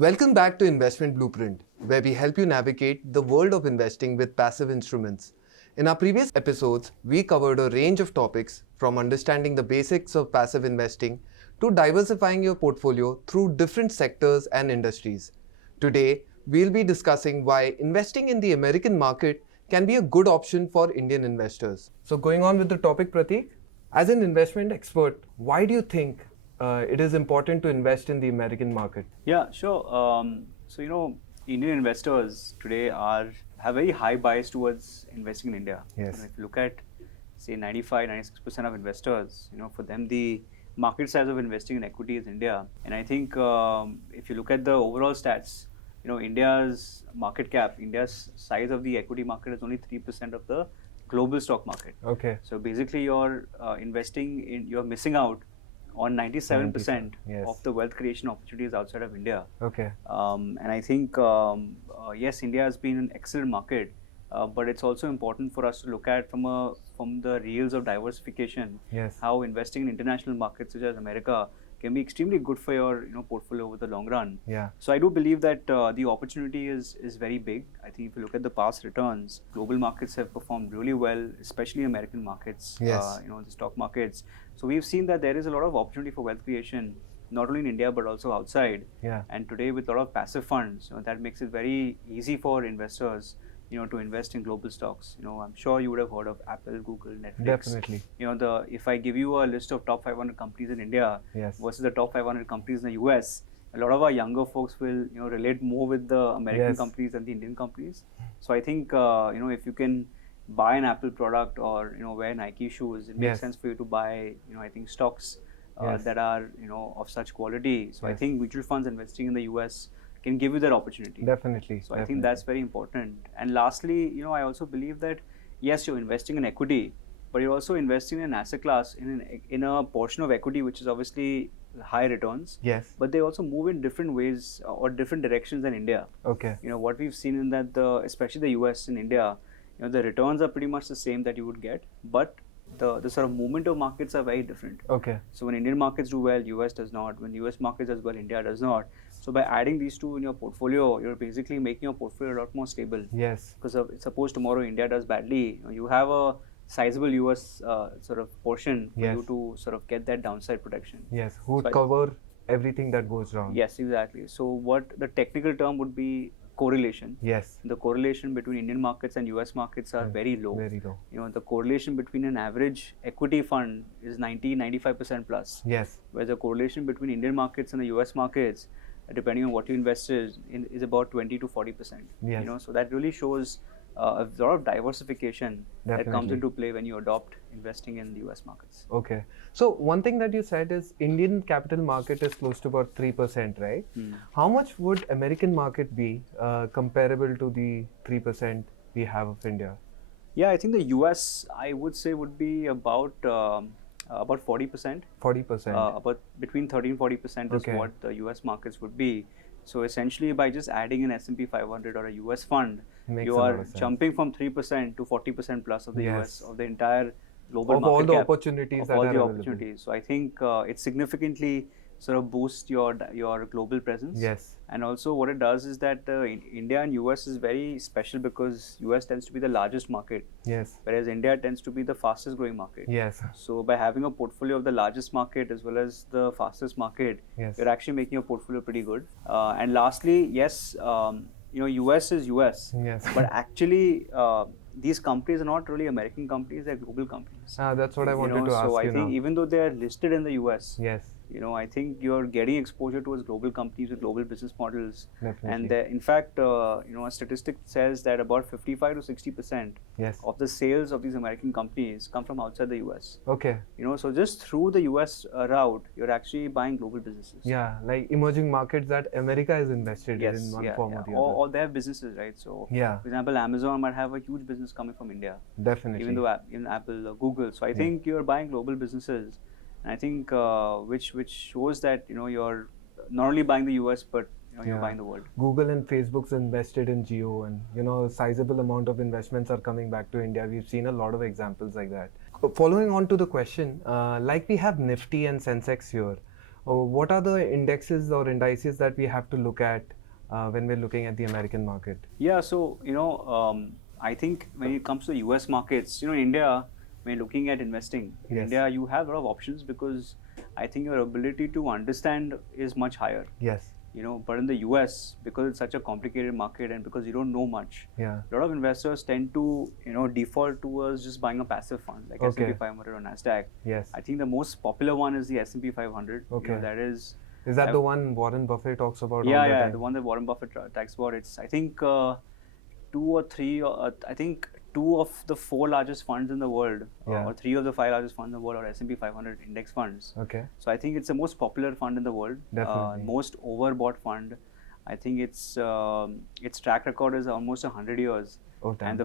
Welcome back to Investment Blueprint, where we help you navigate the world of investing with passive instruments. In our previous episodes, we covered a range of topics from understanding the basics of passive investing to diversifying your portfolio through different sectors and industries. Today, we'll be discussing why investing in the American market can be a good option for Indian investors. So, going on with the topic, Pratik, as an investment expert, why do you think it is important to invest in the American market? Yeah, sure. Indian investors today have very high bias towards investing in India. Yes. If you look at, say, 95-96% of investors, for them the market size of investing in equity is India. And I think if you look at the overall stats, India's market cap, India's size of the equity market is only 3% of the global stock market. Okay. So basically, you're missing out on 97% yes. of the wealth creation opportunities outside of India. Okay. And I think, yes, India has been an excellent market, but it's also important for us to look at from the reals of diversification, Yes. how investing in international markets such as America can be extremely good for your portfolio over the long run. Yeah. So I do believe that the opportunity is very big. I think if you look at the past returns, global markets have performed really well, especially American markets, Yes. the stock markets. So we've seen that there is a lot of opportunity for wealth creation, not only in India but also outside. Yeah. And today with a lot of passive funds, that makes it very easy for investors, to invest in global stocks. I'm sure you would have heard of Apple, Google, Netflix. Definitely. If I give you a list of top 500 companies in India Yes. versus the top 500 companies in the US, a lot of our younger folks will, relate more with the American Yes. companies than the Indian companies. So I think, if you can buy an Apple product or, wear Nike shoes, it makes Yes. sense for you to buy, I think stocks Yes. that are, of such quality. So I Yes. think mutual funds investing in the US can give you that opportunity. Definitely. So I think that's very important. And lastly, I also believe that yes, you're investing in equity, but you're also investing in an asset class in a portion of equity which is obviously high returns. Yes. But they also move in different ways or different directions than India. Okay. What we've seen in that especially the US and India, the returns are pretty much the same that you would get, but the sort of movement of markets are very different. Okay. So when Indian markets do well, US does not. When US markets does well, India does not. So by adding these two in your portfolio, you're basically making your portfolio a lot more stable. Yes. Because suppose tomorrow India does badly, you have a sizable US sort of portion for Yes. you to sort of get that downside protection. Yes. Who would So cover everything that goes wrong? Yes, exactly. So what the technical term would be correlation. Yes. The correlation between Indian markets and US markets are very low. Very low. The correlation between an average equity fund is 90-95% plus. Yes. Where the correlation between Indian markets and the US markets, depending on what you invested in, is about 20 to 40%. Yes. So that really shows a lot of diversification that comes Definitely. into play when you adopt investing in the US markets. Okay. So one thing that you said is Indian capital market is close to about 3%, right? How much would American market be comparable to the 3% we have of India? Yeah, I think the US, I would say, would be about 40%. 40%. About between 30 and 40% is Okay. what the US markets would be. So essentially, by just adding an S&P 500 or a US fund, Makes you a lot are of sense. jumping from 3% to 40% plus of the Yes. US, of the entire global Of market all the cap, opportunities of that all are the available. opportunities. So I think it significantly sort of boosts your global presence. Yes. And also what it does is that India and US is very special because US tends to be the largest market, Yes. whereas India tends to be the fastest growing market. Yes. So by having a portfolio of the largest market as well as the fastest market, Yes. you're actually making your portfolio pretty good. And lastly, yes, US is US, Yes. but actually these companies are not really American companies; they're global companies. That's what I wanted to ask so I you think now. even though they are listed in the US, Yes. I think you're getting exposure towards global companies with global business models. Definitely. And in fact, a statistic says that about 55 to 60% Yes. of the sales of these American companies come from outside the US. Okay. So just through the US route, you're actually buying global businesses. Yeah, like emerging markets that America is invested Yes, in one yeah, form yeah. or the other. Or they have businesses, right? So, Yeah. for example, Amazon might have a huge business coming from India, Definitely. even though even Apple or Google. So I think you're buying global businesses, and I think which shows that you're not only buying the US but you're buying the world. Google and Facebook's invested in Geo, and a sizable amount of investments are coming back to India. We've seen a lot of examples like that. Following on to the question, like we have Nifty and Sensex here, What are the indexes or indices that we have to look at when we're looking at the American market? Yeah, so I think when it comes to the US markets, in India, when you're looking at investing, in Yes. India you have a lot of options because I think your ability to understand is much higher. Yes. But in the US, because it's such a complicated market and because you don't know much, Yeah. a lot of investors tend to default towards just buying a passive fund like Okay. S&P 500 or Nasdaq. Yes. I think the most popular one is the S&P 500. Okay. That is. Is that the one Warren Buffett talks about all Yeah, the yeah, time? the one that Warren Buffett talks about. It's I think two or three. I think two of the four largest funds in the world, Yeah. or three of the five largest funds in the world, are S&P 500 index funds. Okay. So I think it's the most popular fund in the world. Definitely. Most overbought fund. I think its track record is almost 100 years. Oh, damn. And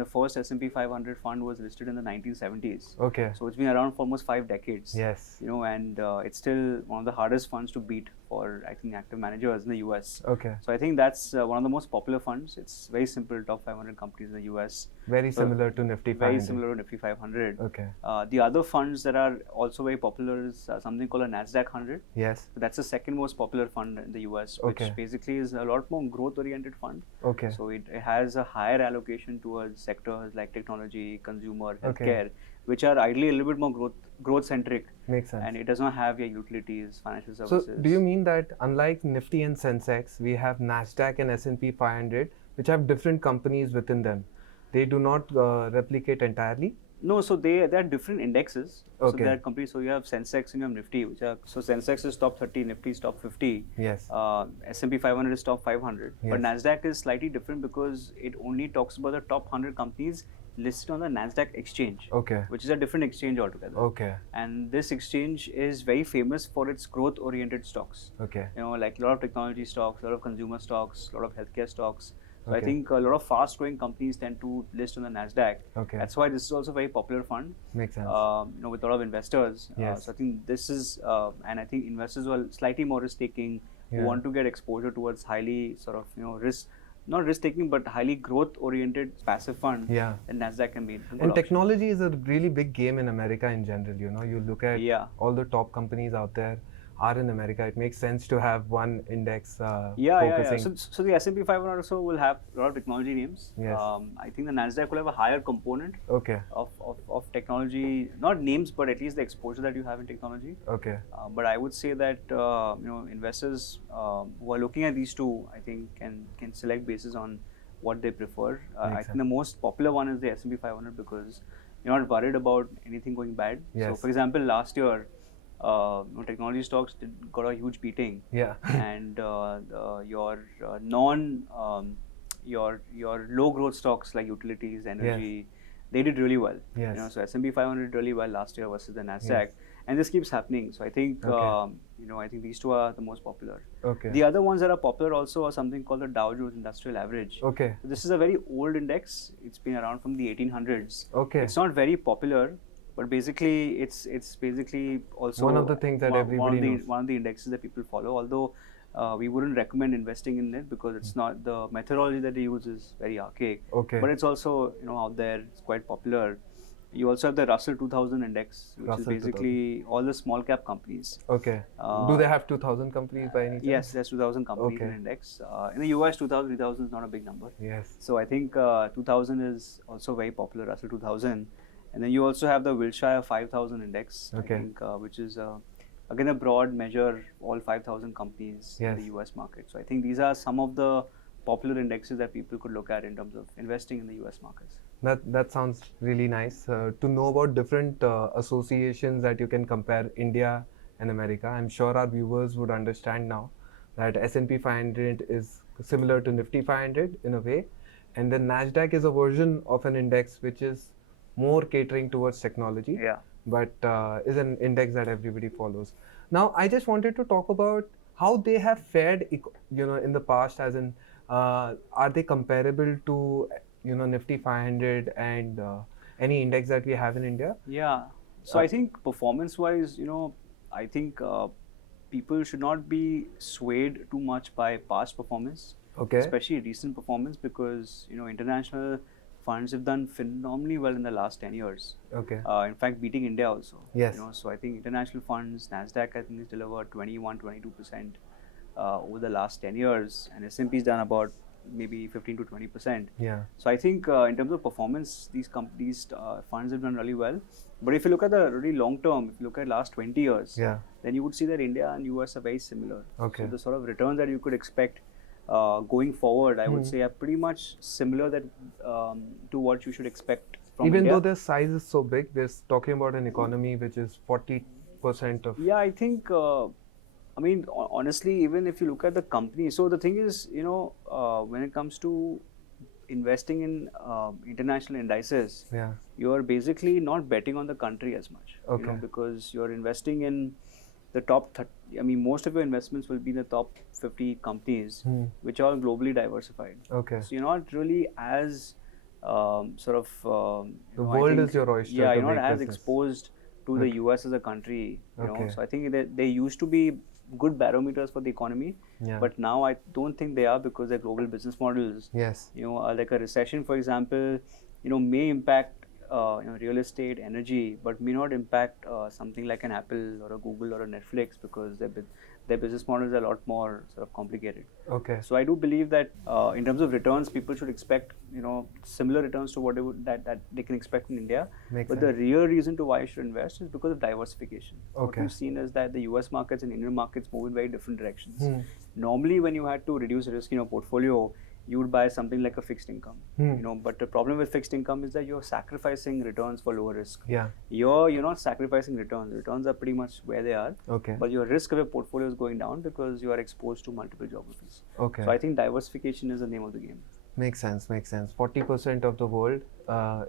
the first S&P 500 fund was listed in the 1970s. Okay. So it's been around for almost 5 decades. Yes. And it's still one of the hardest funds to beat for, I think, active managers in the US. Okay. So I think that's one of the most popular funds. It's very simple, top 500 companies in the US. Very similar to Nifty 500. Very similar to Nifty 500. Okay. The other funds that are also very popular is something called a Nasdaq 100. Yes. So that's the second most popular fund in the US, which Okay. basically is a lot more growth-oriented fund. Okay. So it has a higher allocation towards sectors like technology, consumer, Okay. healthcare, which are ideally a little bit more growth-centric. Makes sense. And it does not have your utilities, financial So, services. do you mean that unlike Nifty and Sensex, we have Nasdaq and S&P 500, which have different companies within them? They do not replicate entirely? No, so there are different indexes. So Okay. they are complete. So you have Sensex and you have Nifty, so Sensex is top 30, Nifty is top 50. Yes. S&P 500 is top 500. But Yes. Nasdaq is slightly different because it only talks about the top 100 companies listed on the Nasdaq exchange, Okay. which is a different exchange altogether. Okay. And this exchange is very famous for its growth-oriented stocks. Okay. Like a lot of technology stocks, a lot of consumer stocks, a lot of healthcare stocks. So I Okay. think a lot of fast-growing companies tend to list on the Nasdaq. Okay. That's why this is also a very popular fund. Makes sense. With a lot of investors. Yes. So I think this is, and I think investors who are slightly more risk-taking, who Yeah. want to get exposure towards highly sort of not risk-taking, but highly growth-oriented passive fund. Yeah. Then Nasdaq can be a good And option. technology is a really big game in America in general. You look at Yeah. all the top companies out there are in America. It makes sense to have one index Yeah. focusing. So the S&P 500 also will have a lot of technology names. Yes. I think the Nasdaq will have a higher component Okay. of technology, not names, but at least the exposure that you have in technology. Okay. But I would say that investors who are looking at these two, I think can select basis on what they prefer. I Makes think the most popular one is the S&P 500 because you're not worried about anything going bad. So, Yes. for example, last year, technology stocks got a huge beating, Yeah. and your your low growth stocks like utilities, energy, they did really well. Yes. So S&P 500 did really well last year versus the Nasdaq, and this keeps happening. So I think Okay. I think these two are the most popular. Okay. The other ones that are popular also are something called the Dow Jones Industrial Average. Okay. So this is a very old index. It's been around from the 1800s. Okay. It's not very popular, but basically it's basically also One of the things that everybody knows. one of the indexes that people follow. Although we wouldn't recommend investing in it because it's not, the methodology that they use is very archaic. Okay. But it's also out there. It's quite popular. You also have the Russell 2000 index, which Russell is basically all the small cap companies. Okay. Do they have 2,000 companies by any chance? Yes, there's 2000 companies in Okay. index. In the US, 2000, 3000 is not a big number. Yes. So I think 2000 is also very popular, Russell 2000. And then you also have the Wilshire 5000 index, Okay. I think, which is again a broad measure, all 5000 companies Yes. in the US market. So I think these are some of the popular indexes that people could look at in terms of investing in the US markets. That sounds really nice to know about different associations that you can compare India and America. I'm sure our viewers would understand now that S&P 500 is similar to Nifty 500 in a way, and then Nasdaq is a version of an index which is more catering towards technology, Yeah. but is an index that everybody follows. Now, I just wanted to talk about how they have fared, in the past, as in, are they comparable to, Nifty 500 and any index that we have in India? Yeah. So I think performance-wise, I think people should not be swayed too much by past performance, Okay. especially recent performance, because international funds have done phenomenally well in the last 10 years. Okay. In fact, beating India also. Yes. So I think international funds, Nasdaq, I think has delivered 21-22% over the last 10 years, and S&P's done about maybe 15 to 20%. Yeah. So I think in terms of performance, these funds have done really well. But if you look at the really long term, if you look at last 20 years, Yeah. then you would see that India and US are very similar. Okay. So the sort of returns that you could expect going forward, I would say, are pretty much similar to what you should expect from Even India. though their size is so big, we're talking about an economy which is 40% of. Yeah, I think. I mean, honestly, even if you look at the company, so the thing is, when it comes to investing in international indices, Yeah. you are basically not betting on the country as much, Okay. because you're investing in the top 30. I mean, most of your investments will be in the top 50 companies, which are globally diversified. Okay. So you're not really as sort of. The world is your oyster. Yeah, to you're not make as business. exposed to the US as a country. Okay. So I think they used to be good barometers for the economy, Yeah. but now I don't think they are, because their global business models. Yes. Like a recession, for example, may impact real estate, energy, but may not impact something like an Apple or a Google or a Netflix, because their business models are a lot more sort of complicated. Okay. So I do believe that in terms of returns, people should expect similar returns to what that they can expect in India. Makes But sense. the real reason to why you should invest is because of diversification. What Okay. we've seen is that the US markets and Indian markets move in very different directions. Hmm. Normally, when you had to reduce risk in your portfolio, you would buy something like a fixed income. But the problem with fixed income is that you're sacrificing returns for lower risk. Yeah. You're not sacrificing returns. Returns are pretty much where they are. Okay. But your risk of your portfolio is going down because you are exposed to multiple geographies. Okay. So I think diversification is the name of the game. Makes sense. 40% of the world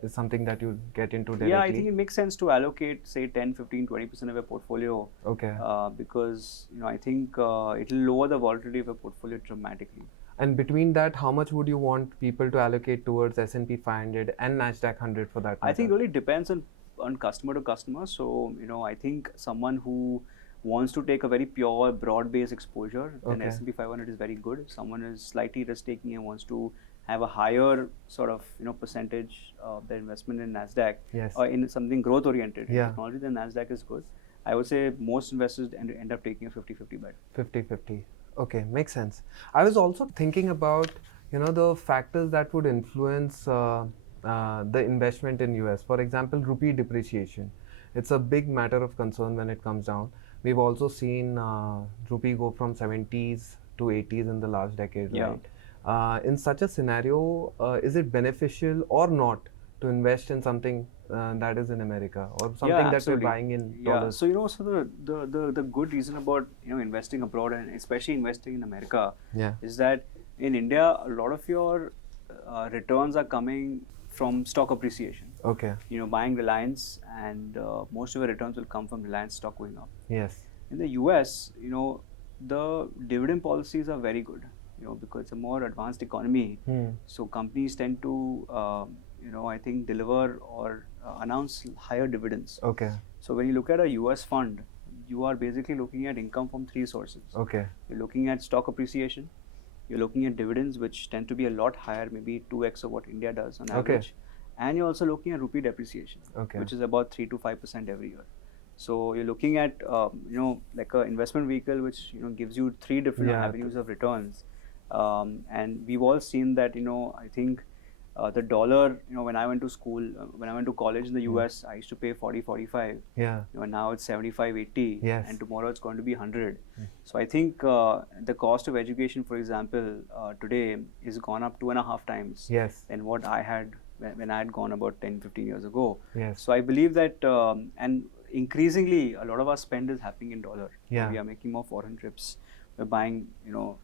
is something that you get into directly. Yeah, I think it makes sense to allocate, say, 10, 15, 20% of your portfolio. Okay. Because, I think it will lower the volatility of your portfolio dramatically. And between that, how much would you want people to allocate towards S&P 500 and Nasdaq 100 for that matter? I think it really depends on customer to customer. So, I think someone who wants to take a very pure, broad-based exposure, then Okay. S&P 500 is very good. If someone is slightly risk-taking and wants to have a higher sort of, percentage of their investment in Nasdaq, Yes. or in something growth-oriented, in Yeah. technology, then Nasdaq is good. I would say most investors end up taking a 50-50 bet. 50-50. Okay, makes sense. I was also thinking about, the factors that would influence the investment in US. For example, rupee depreciation. It's a big matter of concern when it comes down. We've also seen rupee go from 70s to 80s in the last decade, Yeah. right? In such a scenario, is it beneficial or not to invest in something that is in America, or something that we're absolutely. buying in Yeah. dollars? So the good reason about investing abroad, and especially investing in America, Yeah. is that in India a lot of your returns are coming from stock appreciation. Okay. Buying Reliance, and most of your returns will come from Reliance stock going up. Yes. In the US, the dividend policies are very good. Because it's a more advanced economy, so companies tend to I think deliver or announce higher dividends. Okay. So when you look at a US fund, you are basically looking at income from three sources. Okay. You're looking at stock appreciation, you're looking at dividends, which tend to be a lot higher, maybe 2x of what India does on average, and you're also looking at rupee depreciation, which is about 3 to 5% every year. So you're looking at like an investment vehicle which gives you three different avenues of returns. And we've all seen that, I think the dollar, when I went to school, when I went to college in the US, I used to pay 40, 45. Yeah. And now it's 75, 80. Yes. And tomorrow it's going to be 100. So I think the cost of education, for example, today is gone up 2.5 times Yes. than what I had when I had gone about 10, 15 years ago. Yes. So I believe that, and increasingly, a lot of our spend is happening in dollar. Yeah. We are making more foreign trips. We're buying,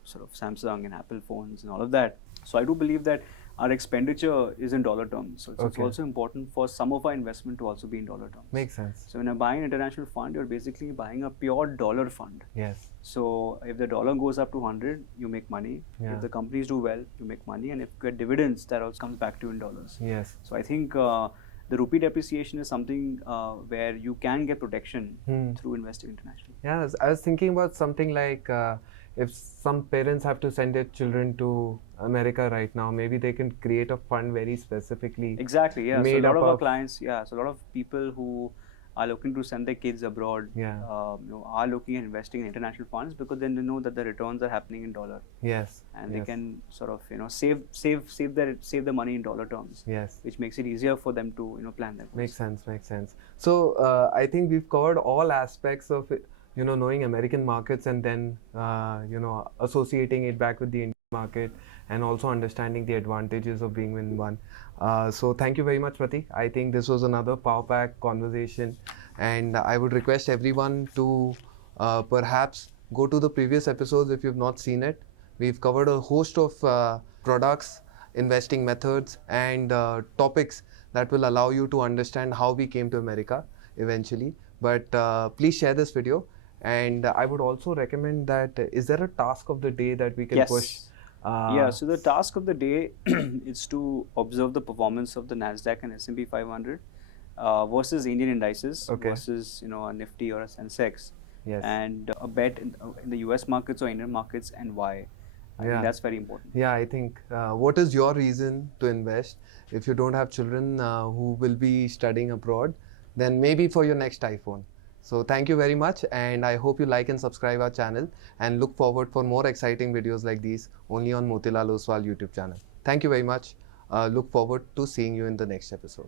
sort of Samsung and Apple phones and all of that. So I do believe that our expenditure is in dollar terms. So it's also important for some of our investment to also be in dollar terms. Makes sense. So when you're buying an international fund, you're basically buying a pure dollar fund. Yes. So if the dollar goes up to 100, you make money. Yeah. If the companies do well, you make money. And if you get dividends, that also comes back to you in dollars. Yes. So I think the rupee depreciation is something where you can get protection through investing internationally. Yeah, I was thinking about something like, if some parents have to send their children to America right now, maybe they can create a fund very specifically Exactly, yeah. So a made lot up of our of, clients, yeah, so a lot of people who are looking to send their kids abroad, yeah, are looking at investing in international funds because then they know that the returns are happening in dollar, yes, and they yes, can sort of save the money in dollar terms, yes. which makes it easier for them to plan their Makes goals. sense, makes sense. So I think we've covered all aspects of it, knowing American markets and then associating it back with the Indian market and also understanding the advantages of being in one. So thank you very much, Pratik. I think this was another power pack conversation, and I would request everyone to perhaps go to the previous episodes if you've not seen it. We've covered a host of products, investing methods, and topics that will allow you to understand how we came to America eventually. But please share this video. And I would also recommend that is there a task of the day that we can push? Yes. Yeah, so the task of the day is to observe the performance of the Nasdaq and S&P 500 versus Indian indices Okay. versus a Nifty or a Sensex, Yes. and a bet in the US markets or Indian markets, and why. I think that's very important. Yeah, I think what is your reason to invest? If you don't have children who will be studying abroad, then maybe for your next iPhone. So thank you very much, and I hope you like and subscribe our channel and look forward for more exciting videos like these only on Motilal Oswal YouTube channel. Thank you very much. Look forward to seeing you in the next episode.